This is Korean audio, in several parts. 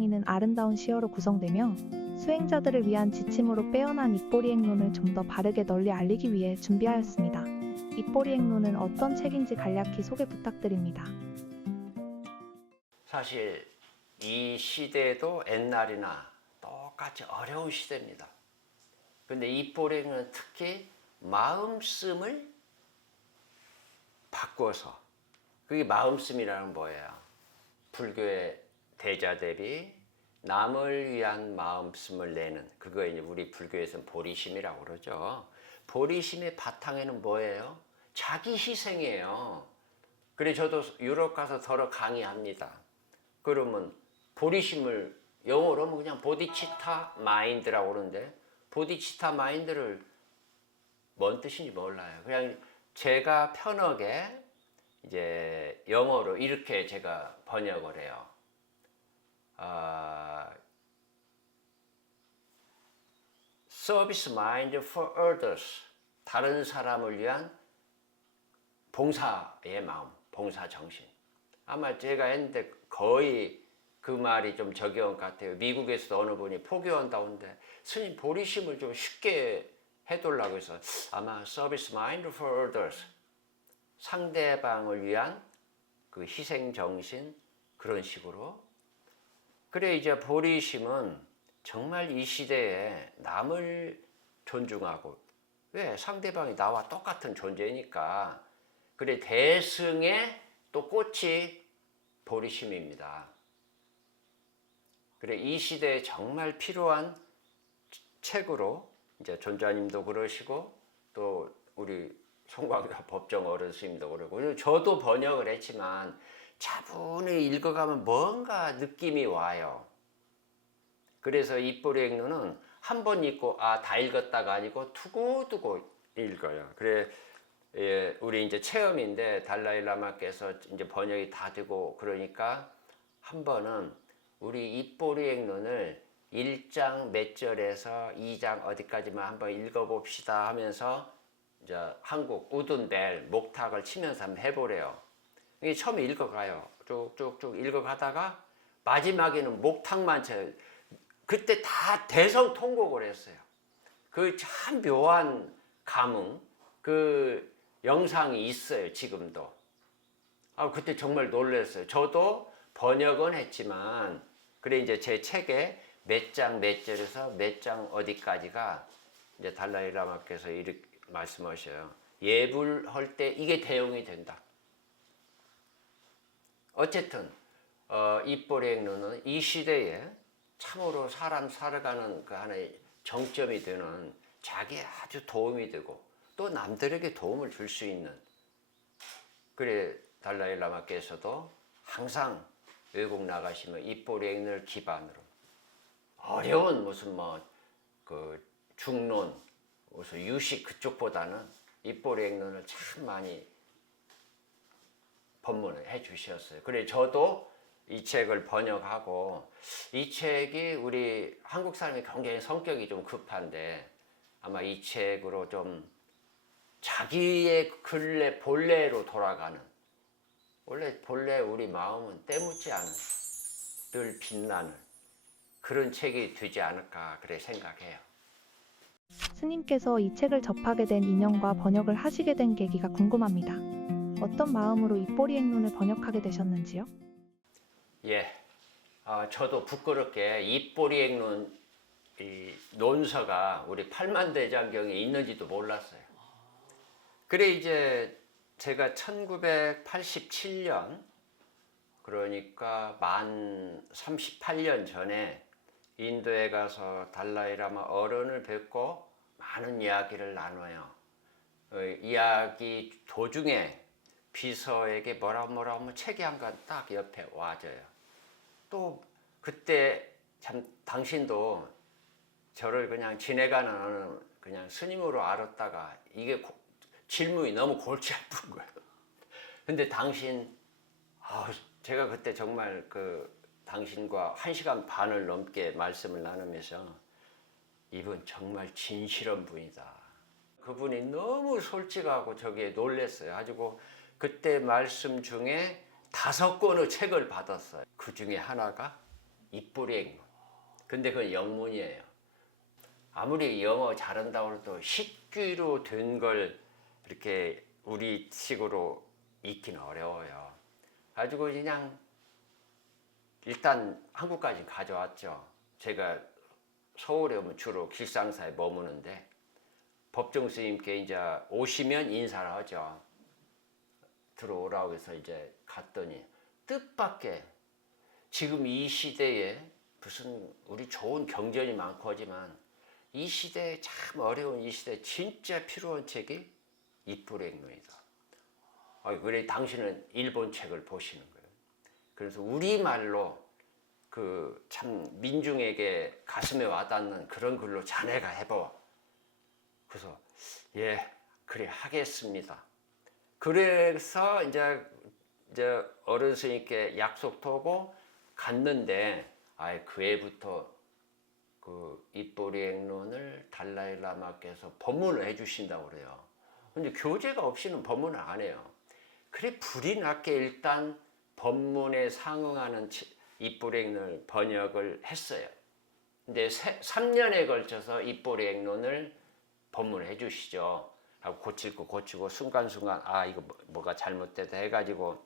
강의는 아름다운 시어로 구성되며 수행자들을 위한 지침으로 빼어난 입보리행론을 좀 더 바르게 널리 알리기 위해 준비하였습니다. 입보리행론은 어떤 책인지 간략히 소개 부탁드립니다. 사실 이 시대도 옛날이나 똑같이 어려운 시대입니다. 근데 입보리행론은 특히 마음씀을 바꿔서, 그게 마음씀이라는 뭐예요? 불교의 대자대비 남을 위한 마음씀을 내는, 그거 이제 우리 불교에서는 보리심이라고 그러죠. 보리심의 바탕에는 뭐예요? 자기 희생이에요. 그래 저도 유럽 가서 더러 강의합니다. 그러면 보리심을 영어로 하면 그냥 보디치타 마인드라고 그러는데, 보디치타 마인드를 뭔 뜻인지 몰라요. 그냥 제가 편하게 이제 영어로 이렇게 제가 번역을 해요. Service mind for others. 다른 사람을 위한 봉사의 마음, 봉사 정신. 아마 제가 했는데 거의 그 말이 좀 적용 같아요. 미국에서도 어느 분이 포교한다는데 스님 보리심을 좀 쉽게 해달라고 해서 아마 Service mind for others. 상대방을 위한 그 희생 정신, 그런 식으로. 그래 이제 보리심은 정말 이 시대에 남을 존중하고, 왜? 상대방이 나와 똑같은 존재니까. 그래 대승의 또 꽃이 보리심입니다. 그래 이 시대에 정말 필요한 책으로, 이제 존자님도 그러시고 또 우리 송광자 법정 어른 스님도 그러고, 저도 번역을 했지만 차분히 읽어가면 뭔가 느낌이 와요. 그래서 입보리행론은 한 번 읽고 다 읽었다가 아니고 두고두고 읽어요. 그래 우리 이제 체험인데 달라이라마께서 이제 번역이 다 되고 그러니까 한 번은 우리 입보리행론을 1장 몇 절에서 2장 어디까지만 한번 읽어봅시다 하면서 이제 한국 우든벨 목탁을 치면서 한번 해보래요. 이게 처음에 읽어가요. 쭉쭉쭉 읽어가다가 마지막에는 목탁만 쳐요. 그때 다 대성통곡을 했어요. 그 참 묘한 감흥, 그 영상이 있어요, 지금도. 그때 정말 놀랐어요. 저도 번역은 했지만, 그래 이제 제 책에 몇 장 몇 절에서 몇 장 어디까지가 이제 달라이라마께서 이렇게 말씀하셔요. 예불할 때 이게 대용이 된다. 어쨌든 입보리행론은 이 시대에 참으로 사람 살아가는 그 하나의 정점이 되는, 자기에 아주 도움이 되고 또 남들에게 도움을 줄 수 있는, 그래 달라이라마께서도 항상 외국 나가시면 입보리행론을 기반으로 어려운 무슨 그 중론, 무슨 유식 그쪽보다는 입보리행론을 참 많이 법문을 해 주셨어요. 그래 저도 이 책을 번역하고, 이 책이 우리 한국 사람이 굉장히 성격이 좀 급한데 아마 이 책으로 좀 자기의 근래 본래로 돌아가는, 원래 본래 우리 마음은 때묻지 않은, 늘 빛나는 그런 책이 되지 않을까 그래 생각해요. 스님께서 이 책을 접하게 된 인연과 번역을 하시게 된 계기가 궁금합니다. 어떤 마음으로 입보리행론을 번역하게 되셨는지요? 예, 저도 부끄럽게 입보리행론 이 논서가 우리 팔만대장경에 있는지도 몰랐어요. 그래 이제 제가 1987년, 그러니까 만 38년 전에 인도에 가서 달라이라마 어른을 뵙고 많은 이야기를 나눠요. 이야기 도중에 비서에게 뭐라고 하면 책이 한 권 딱 옆에 와줘요. 또 그때 참 당신도 저를 그냥 지내가는 그냥 스님으로 알았다가 이게 질문이 너무 골치 아픈 거예요. 근데 당신, 제가 그때 정말 그 당신과 1시간 반을 넘게 말씀을 나누면서 이분 정말 진실한 분이다. 그분이 너무 솔직하고 저기에 놀랐어요. 가지고 그때 말씀 중에 5권의 책을 받았어요. 그 중에 하나가 입꼬리 액론. 근데 그건 영문이에요. 아무리 영어 잘한다고 해도 식귀로 된 걸 이렇게 우리식으로 읽기는 어려워요. 가지고 그냥 일단 한국까지 가져왔죠. 제가 서울에 오면 주로 길상사에 머무는데 법정 스님께 이제 오시면 인사를 하죠. 들어오라고 해서 이제 갔더니 뜻밖의 지금 이 시대에 무슨 우리 좋은 경전이 많고 하지만 이 시대에 참 어려운 이 시대에 진짜 필요한 책이 입꼬리 액론이다. 그래 당신은 일본 책을 보시는 거예요. 그래서 우리말로 그 참 민중에게 가슴에 와닿는 그런 글로 자네가 해봐. 그래서 예 그래 하겠습니다. 그래서 이제 어른 스님께 약속도 하고 갔는데 그 해부터 그 입꼬리 액론을 달라이 라마께서 법문을 해주신다고 그래요. 근데 교재가 없이는 법문을 안 해요. 그래 불이 났게 일단 법문에 상응하는 입꼬리 액론을 번역을 했어요. 근데 3년에 걸쳐서 입꼬리 액론을 법문을 해주시죠. 하고 고치고 순간순간 이거 뭐가 잘못됐다 해가지고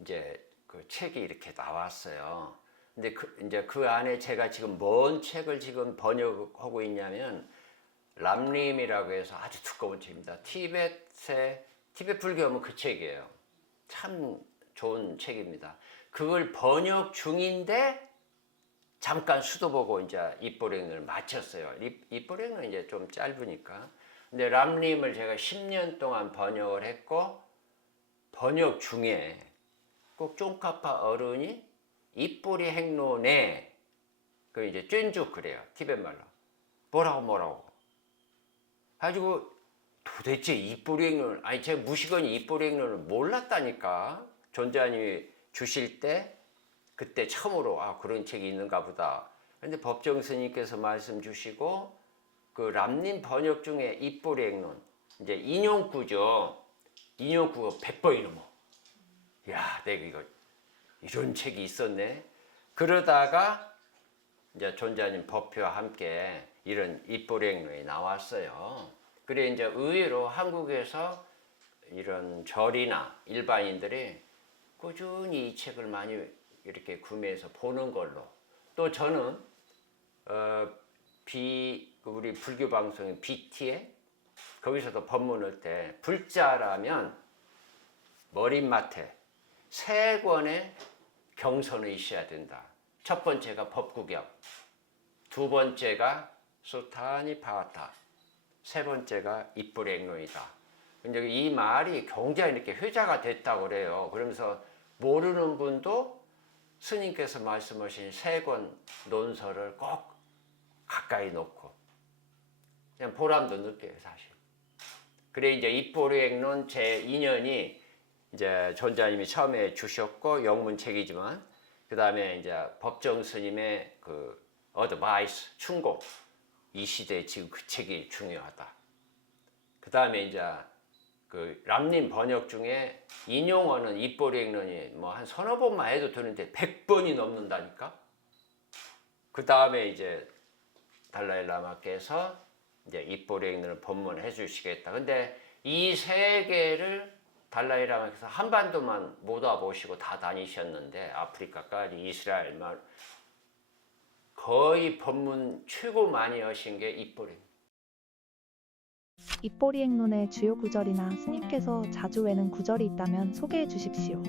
이제 그 책이 이렇게 나왔어요. 근데 이제 그 안에 제가 지금 뭔 책을 지금 번역하고 있냐면 람림이라고 해서 아주 두꺼운 책입니다. 티베트 불교하면 그 책이에요. 참 좋은 책입니다. 그걸 번역 중인데 잠깐 수도 보고 이제 입꼬리 액론을 마쳤어요. 입꼬리 액론은 이제 좀 짧으니까. 근데 람림을 제가 10년 동안 번역을 했고 번역 중에 꼭 쫑카파 어른이 입꼬리 액론에 그 이제 쭌죽 그래요. 티베트 말로 뭐라고 가지고 도대체 입꼬리 액론 제가 무식원이 입꼬리 액론을 몰랐다니까. 존자님이 주실 때 그때 처음으로 그런 책이 있는가 보다. 근데 법정 스님께서 말씀 주시고 그 람림 번역 중에 입꼬리 액론 이제 인용구죠. 인용구가 100번이 넘어. 야, 내가 이거 이런 책이 있었네. 그러다가 이제 존자님 법표와 함께 이런 입꼬리 액론이 나왔어요. 그래 이제 의외로 한국에서 이런 절이나 일반인들이 꾸준히 이 책을 많이 이렇게 구매해서 보는 걸로. 또 저는 우리 불교 방송인 BT에 거기서도 법문할 때 불자라면 머릿맡에 3권의 경선이 있어야 된다. 첫 번째가 법구경, 두 번째가 수타니 파타, 세 번째가 입꼬리 액론이다. 근데 이 말이 굉장히 이렇게 회자가 됐다고 그래요. 그러면서 모르는 분도 스님께서 말씀하신 3권 논설을 꼭 가까이 놓고 그냥 보람도 느껴요, 사실. 그래 이제 입꼬리 액론 제 2년이 이제 존자님이 처음에 주셨고 영문책이지만 그 다음에 이제 법정 스님의 그 어드바이스 충고, 이 시대에 지금 그 책이 중요하다. 그 다음에 이제 그 람림 번역 중에 인용어는 입꼬리 액론이 뭐 한 서너 번만 해도 되는데 100번이 넘는다니까. 그 다음에 이제 달라이 라마께서 이제 입꼬리 액론을 법문해 주시겠다. 근데 이 3개를 달라이 라마께서 한반도만 못 와보시고 다 다니셨는데 아프리카까지 이스라엘 말 거의 법문 최고 많이 하신 게 입꼬리. 입꼬리 액론의 주요 구절이나 스님께서 자주 외는 구절이 있다면 소개해 주십시오.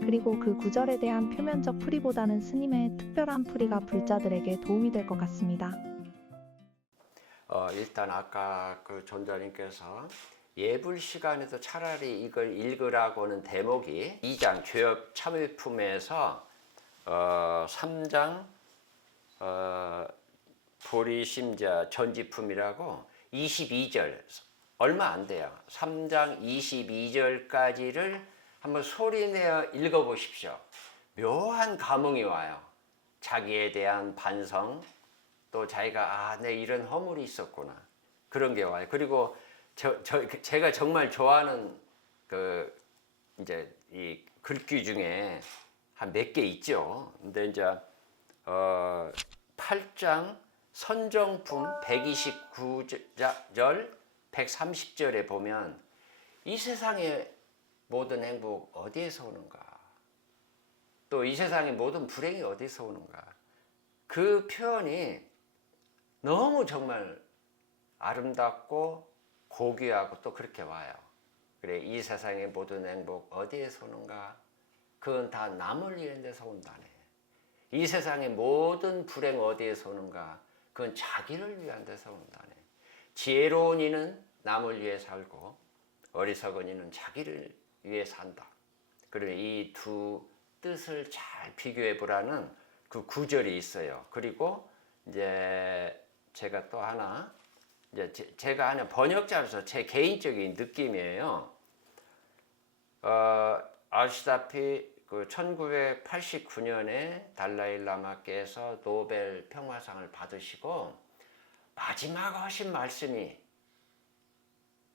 그리고 그 구절에 대한 표면적 풀이보다는 스님의 특별한 풀이가 불자들에게 도움이 될 것 같습니다. 일단 아까 그 존자님께서 예불 시간에도 차라리 이걸 읽으라고 하는 대목이 2장 죄업 참회품에서 3장 보리심자 전지품이라고 22절 얼마 안 돼요. 3장 22절까지를 한번 소리내어 읽어보십시오. 묘한 감흥이 와요. 자기에 대한 반성, 또 자기가 내 이런 허물이 있었구나 그런 게 와요. 그리고 제가 정말 좋아하는 그 이제 이 글귀 중에 한 몇 개 있죠. 근데 이제 8장 선정품 129절 130절에 보면 이 세상의 모든 행복 어디에서 오는가? 또 이 세상의 모든 불행이 어디서 오는가? 그 표현이 너무 정말 아름답고 고귀하고 또 그렇게 와요. 그래, 이 세상의 모든 행복 어디에서 오는가? 그건 다 남을 위한 데서 온다네. 이 세상의 모든 불행 어디에서 오는가? 그건 자기를 위한 데서 온다네. 지혜로운 이는 남을 위해 살고 어리석은 이는 자기를 위해 산다. 그리고 이 두 뜻을 잘 비교해 보라는 그 구절이 있어요. 그리고 이제 제가 또 하나, 이제 제가 하는 번역자로서 제 개인적인 느낌이에요. 아시다시피 그 1989년에 달라일라마께서 노벨 평화상을 받으시고 마지막 하신 말씀이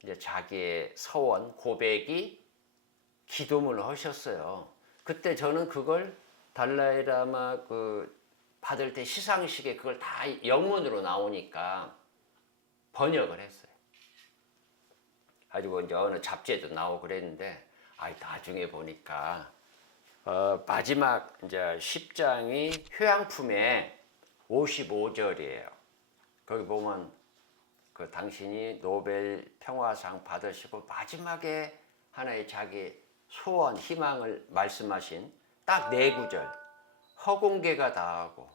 이제 자기의 서원 고백이 기도문을 하셨어요. 그때 저는 그걸 달라이라마 그 받을 때 시상식에 그걸 다 영문으로 나오니까 번역을 했어요. 가지고 이제 어느 잡지에도 나오고 그랬는데, 나중에 보니까 마지막 이제 10장이 휴양품의 55절이에요. 거기 보면 그 당신이 노벨 평화상 받으시고 마지막에 하나의 자기 소원, 희망을 말씀하신 딱 4구절. 허공계가 다하고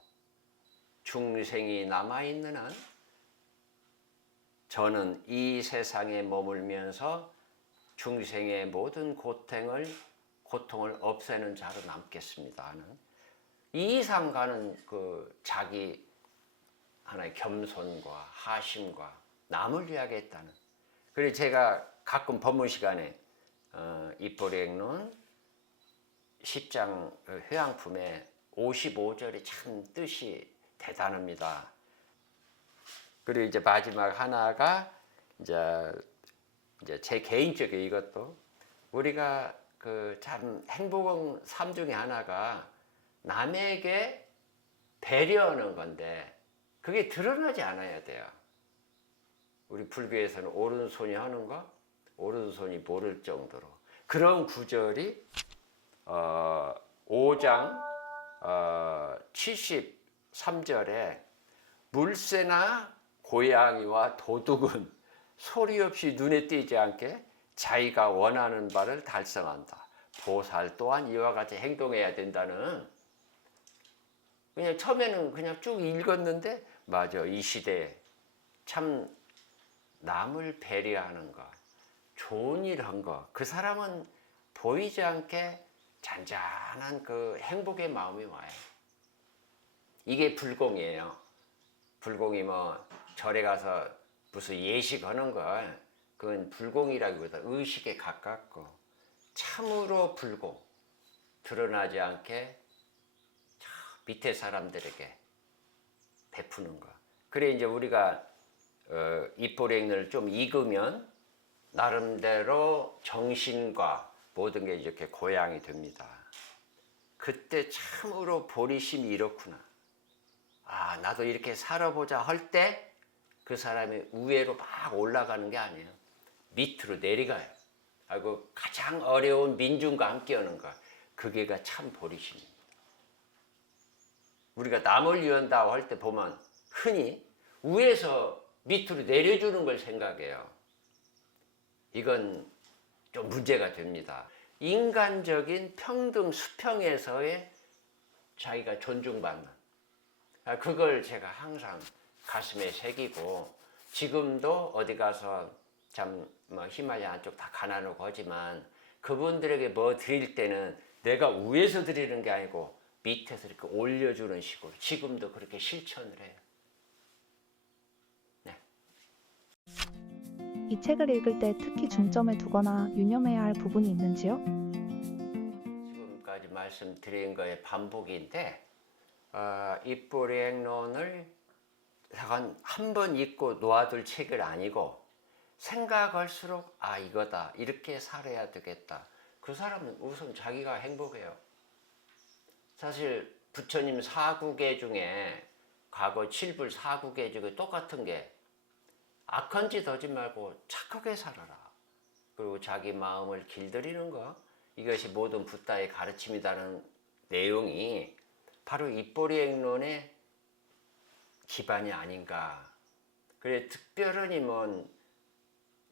중생이 남아있는 한 저는 이 세상에 머물면서 중생의 모든 고통을 없애는 자로 남겠습니다 하는 이 이상 가는 그 자기 하나의 겸손과 하심과 남을 위하겠다는. 그리고 제가 가끔 법문 시간에 입보리행론 10장 회양품에 55절이 참 뜻이 대단합니다. 그리고 이제 마지막 하나가 이제 제 개인적인 이것도 우리가 그 참 행복한 삶 중에 하나가 남에게 배려하는 건데 그게 드러나지 않아야 돼요. 우리 불교에서는 오른손이 하는 거 오른손이 모를 정도로 그런 구절이 5장 73절에 물새나 고양이와 도둑은 소리 없이 눈에 띄지 않게 자기가 원하는 바를 달성한다. 보살 또한 이와 같이 행동해야 된다는. 그냥 처음에는 그냥 쭉 읽었는데 맞아, 이 시대에 참 남을 배려하는 것, 좋은 일 한 것, 그 사람은 보이지 않게 잔잔한 그 행복의 마음이 와요. 이게 불공이에요. 불공이 뭐 절에 가서 무슨 예식하는 걸 그건 불공이라기보다 의식에 가깝고 참으로 불공, 드러나지 않게 밑에 사람들에게 베푸는 거. 그래 이제 우리가 입보리행론을 좀 익으면 나름대로 정신과 모든 게 이렇게 고양이 됩니다. 그때 참으로 보리심이 이렇구나. 나도 이렇게 살아보자 할 때 그 사람이 우회로 막 올라가는 게 아니에요. 밑으로 내려가요. 그 가장 어려운 민중과 함께 하는 것. 그게가 참 보리심입니다. 우리가 남을 위한다고 할 때 보면 흔히 위에서 밑으로 내려주는 걸 생각해요. 이건 좀 문제가 됩니다. 인간적인 평등 수평에서의 자기가 존중받는 그걸 제가 항상 가슴에 새기고 지금도 어디 가서 참 뭐 히말라야 안쪽 다 가난하고 하지만 그분들에게 뭐 드릴 때는 내가 위에서 드리는 게 아니고 밑에서 이렇게 올려주는 식으로 지금도 그렇게 실천을 해요. 네. 이 책을 읽을 때 특히 중점을 두거나 유념해야 할 부분이 있는지요? 지금까지 말씀드린 거의 반복인데 입보리행론을 한 번 읽고 놓아둘 책은 아니고 생각할수록 이거다 이렇게 살아야 되겠다. 그 사람은 우선 자기가 행복해요. 사실 부처님 사구계 중에 과거 칠불 사구계 중에 똑같은 게 악한 짓 하지 말고 착하게 살아라. 그리고 자기 마음을 길들이는 거, 이것이 모든 붓다의 가르침이라는 내용이 바로 입보리행론의 기반이 아닌가. 그래 특별히 뭔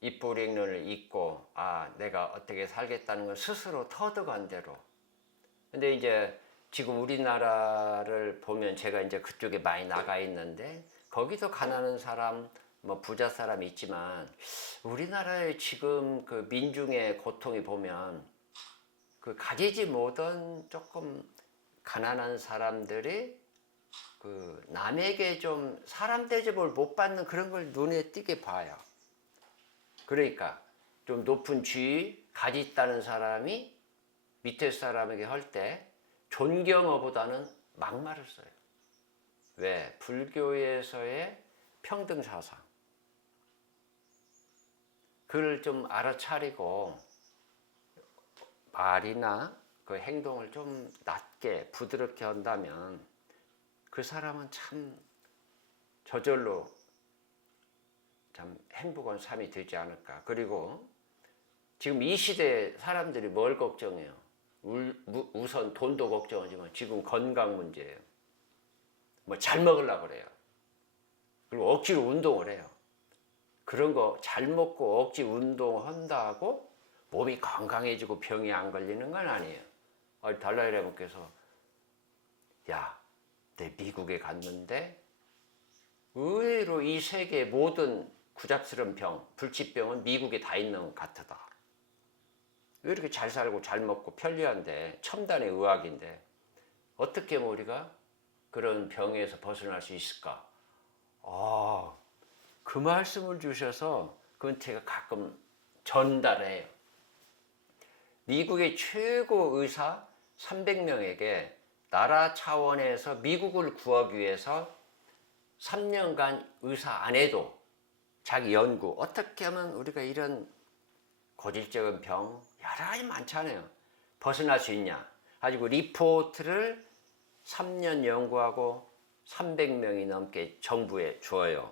입보리행론을 읽고 내가 어떻게 살겠다는 걸 스스로 터득한 대로. 근데 이제 지금 우리나라를 보면 제가 이제 그쪽에 많이 나가 있는데 거기도 가난한 사람, 뭐 부자 사람이 있지만 우리나라의 지금 그 민중의 고통이 보면 그 가지지 못한 조금 가난한 사람들이 그 남에게 좀 사람 대접을 못 받는 그런 걸 눈에 띄게 봐요. 그러니까 좀 높은 지위 가지 있다는 사람이 밑에 사람에게 할 때 존경어보다는 막말을 써요. 왜? 불교에서의 평등 사상. 그걸 좀 알아차리고 말이나 그 행동을 좀 낮게 부드럽게 한다면 그 사람은 참 저절로 참 행복한 삶이 되지 않을까. 그리고 지금 이 시대에 사람들이 뭘 걱정해요? 우선 돈도 걱정하지만 지금 건강 문제예요. 뭐 잘 먹으려고 그래요. 그리고 억지로 운동을 해요. 그런 거 잘 먹고 억지 운동한다고 몸이 건강해지고 병이 안 걸리는 건 아니에요. 달라이라모께서 내 미국에 갔는데 의외로 이 세계의 모든 구잡스러운 병, 불치병은 미국에 다 있는 것 같다. 왜 이렇게 잘 살고 잘 먹고 편리한데, 첨단의 의학인데 어떻게 우리가 그런 병에서 벗어날 수 있을까? 그 말씀을 주셔서 그건 제가 가끔 전달해요. 미국의 최고 의사 300명에게 나라 차원에서 미국을 구하기 위해서 3년간 의사 안 해도 자기 연구, 어떻게 하면 우리가 이런 고질적인 병 여러 가지 많잖아요. 벗어날 수 있냐. 가지고 리포트를 3년 연구하고 300명이 넘게 정부에 줘요.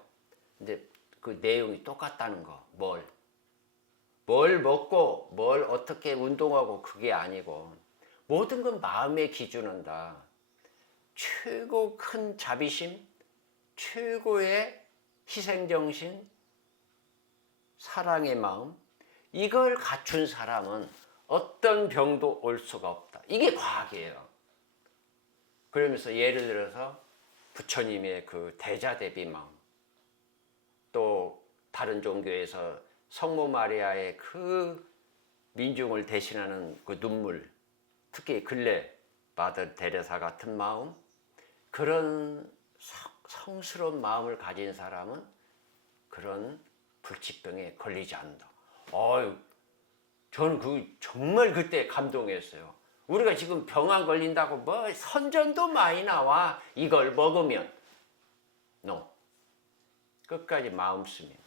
근데 그 내용이 똑같다는 거. 뭘 먹고 뭘 어떻게 운동하고 그게 아니고 모든 건 마음의 기준은 다 최고 큰 자비심, 최고의 희생정신, 사랑의 마음, 이걸 갖춘 사람은 어떤 병도 올 수가 없다. 이게 과학이에요. 그러면서 예를 들어서 부처님의 그 대자대비 마음, 또 다른 종교에서 성모 마리아의 그 민중을 대신하는 그 눈물, 특히 근래 마더 데레사 같은 마음, 그런 성스러운 마음을 가진 사람은 그런 불치병에 걸리지 않는다. 저는 정말 그때 감동했어요. 우리가 지금 병 안 걸린다고 뭐 선전도 많이 나와. 이걸 먹으면. 끝까지 마음 씁니다.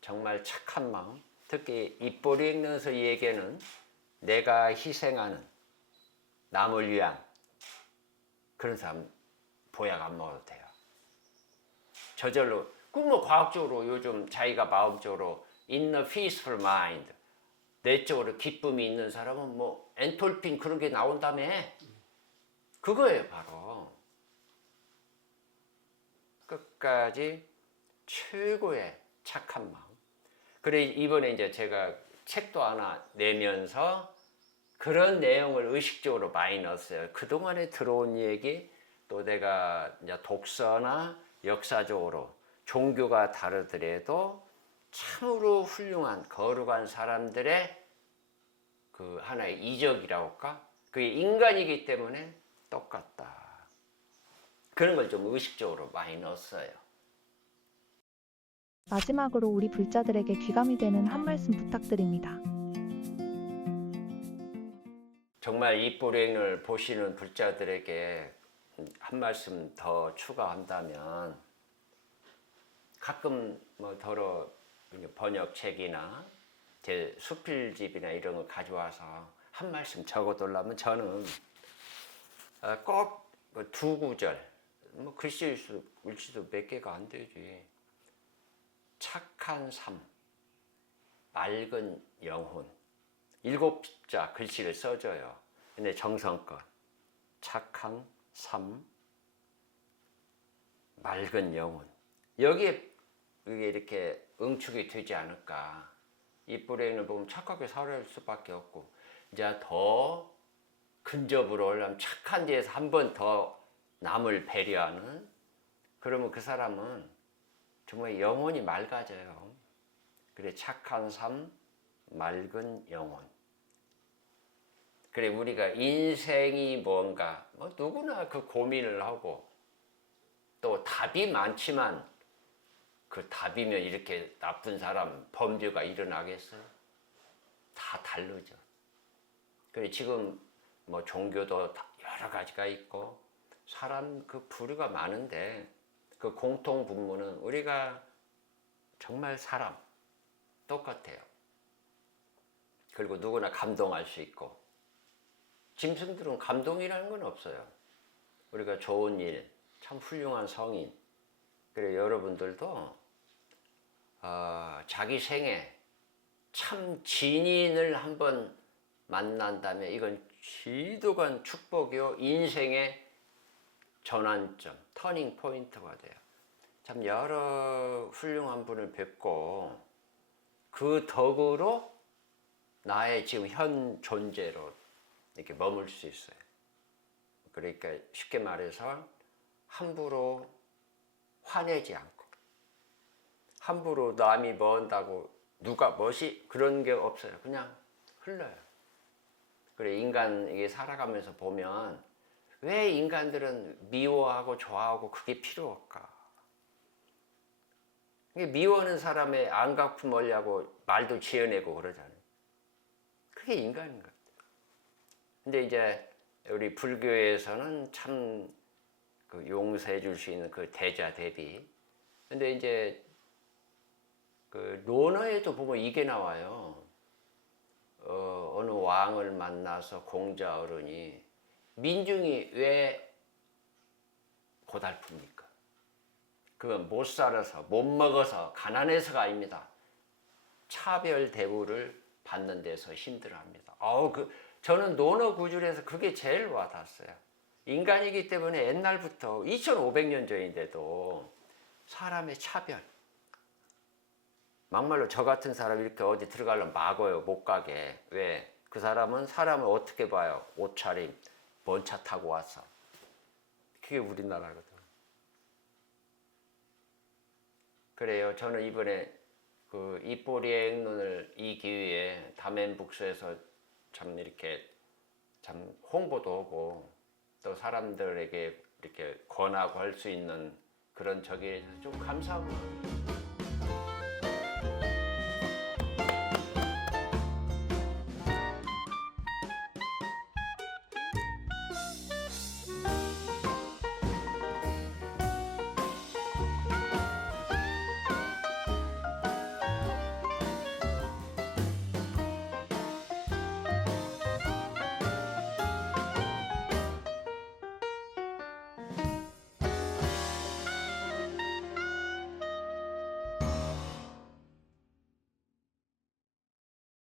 정말 착한 마음. 특히 입보리행론서에게는 내가 희생하는 남을 위한 그런 사람 보약 안 먹어도 돼요. 저절로 뭐 과학적으로 요즘 자기가 마음적으로 inner peaceful mind, 내적으로 기쁨이 있는 사람은 뭐 엔톨핀 그런 게 나온다며. 그거예요 바로. 끝까지 최고의 착한 마음. 그래 이번에 이제 제가 책도 하나 내면서 그런 내용을 의식적으로 많이 넣었어요. 그동안에 들어온 얘기, 또 내가 이제 독서나 역사적으로 종교가 다르더라도 참으로 훌륭한 거룩한 사람들의 그 하나의 이적이라고 할까? 그게 인간이기 때문에 똑같다. 그런 걸 좀 의식적으로 많이 넣었어요. 마지막으로 우리 불자들에게 귀감이 되는 한 말씀 부탁드립니다. 정말 입보행을 보시는 불자들에게 한 말씀 더 추가한다면, 가끔 뭐 더러 번역책이나 제 수필집이나 이런 걸 가져와서 한 말씀 적어두려면 저는 꼭 두 구절, 뭐 글씨도 몇 개가 안 되지. 착한 삶, 맑은 영혼. 7자 글씨를 써줘요. 근데 정성껏 착한 삶, 맑은 영혼. 여기에 이게 이렇게 응축이 되지 않을까. 이 뿌리를 보면 착하게 살아야 할 수밖에 없고, 이제 더 근접으로 올라면 착한 데에서 한 번 더 남을 배려하는, 그러면 그 사람은 정말 영혼이 맑아져요. 그래, 착한 삶, 맑은 영혼. 그래, 우리가 인생이 뭔가, 뭐 누구나 그 고민을 하고, 또 답이 많지만, 그 답이면 이렇게 나쁜 사람, 범죄가 일어나겠어요? 다 다르죠. 그래, 지금 뭐 종교도 여러 가지가 있고, 사람 그 부류가 많은데, 그 공통 분모는 우리가 정말 사람, 똑같아요. 그리고 누구나 감동할 수 있고, 짐승들은 감동이라는 건 없어요. 우리가 좋은 일, 참 훌륭한 성인. 그래, 여러분들도 자기 생에 참 진인을 한번 만난다면 이건 지독한 축복이요, 인생의 전환점, 터닝 포인트가 돼요. 참 여러 훌륭한 분을 뵙고 그 덕으로 나의 지금 현 존재로 이렇게 머물 수 있어요. 그러니까 쉽게 말해서 함부로 화내지 않고, 함부로 남이 뭐 한다고 누가 뭐시 그런 게 없어요. 그냥 흘러요. 그래, 인간 이게 살아가면서 보면 왜 인간들은 미워하고 좋아하고 그게 필요할까? 이게 미워하는 사람의 안갚음 하려고 말도 지어내고 그러잖아요. 그게 인간인 것 같아요. 근데 이제 우리 불교에서는 참 그 용서해 줄 수 있는 그 대자 대비. 근데 이제 그 논어에도 보면 이게 나와요. 어느 왕을 만나서 공자 어른이 민중이 왜 고달픕니까? 그건 못 살아서, 못 먹어서, 가난해서가 아닙니다. 차별 대우를 받는 데서 힘들어합니다. 저는 논어 구절에서 그게 제일 와닿았어요. 인간이기 때문에 옛날부터 2500년 전인데도 사람의 차별. 막말로 저 같은 사람이 이렇게 어디 들어가려면 막어요. 못 가게. 왜? 그 사람은 사람을 어떻게 봐요? 옷차림, 뭔 차 타고 왔어. 그게 우리나라거든. 그래요. 저는 이번에 그 입보리의 액론을 이 기회에 다멘북스에서 참 이렇게 참 홍보도 하고 또 사람들에게 이렇게 권하고 할 수 있는 그런 저기에 좀 감사하고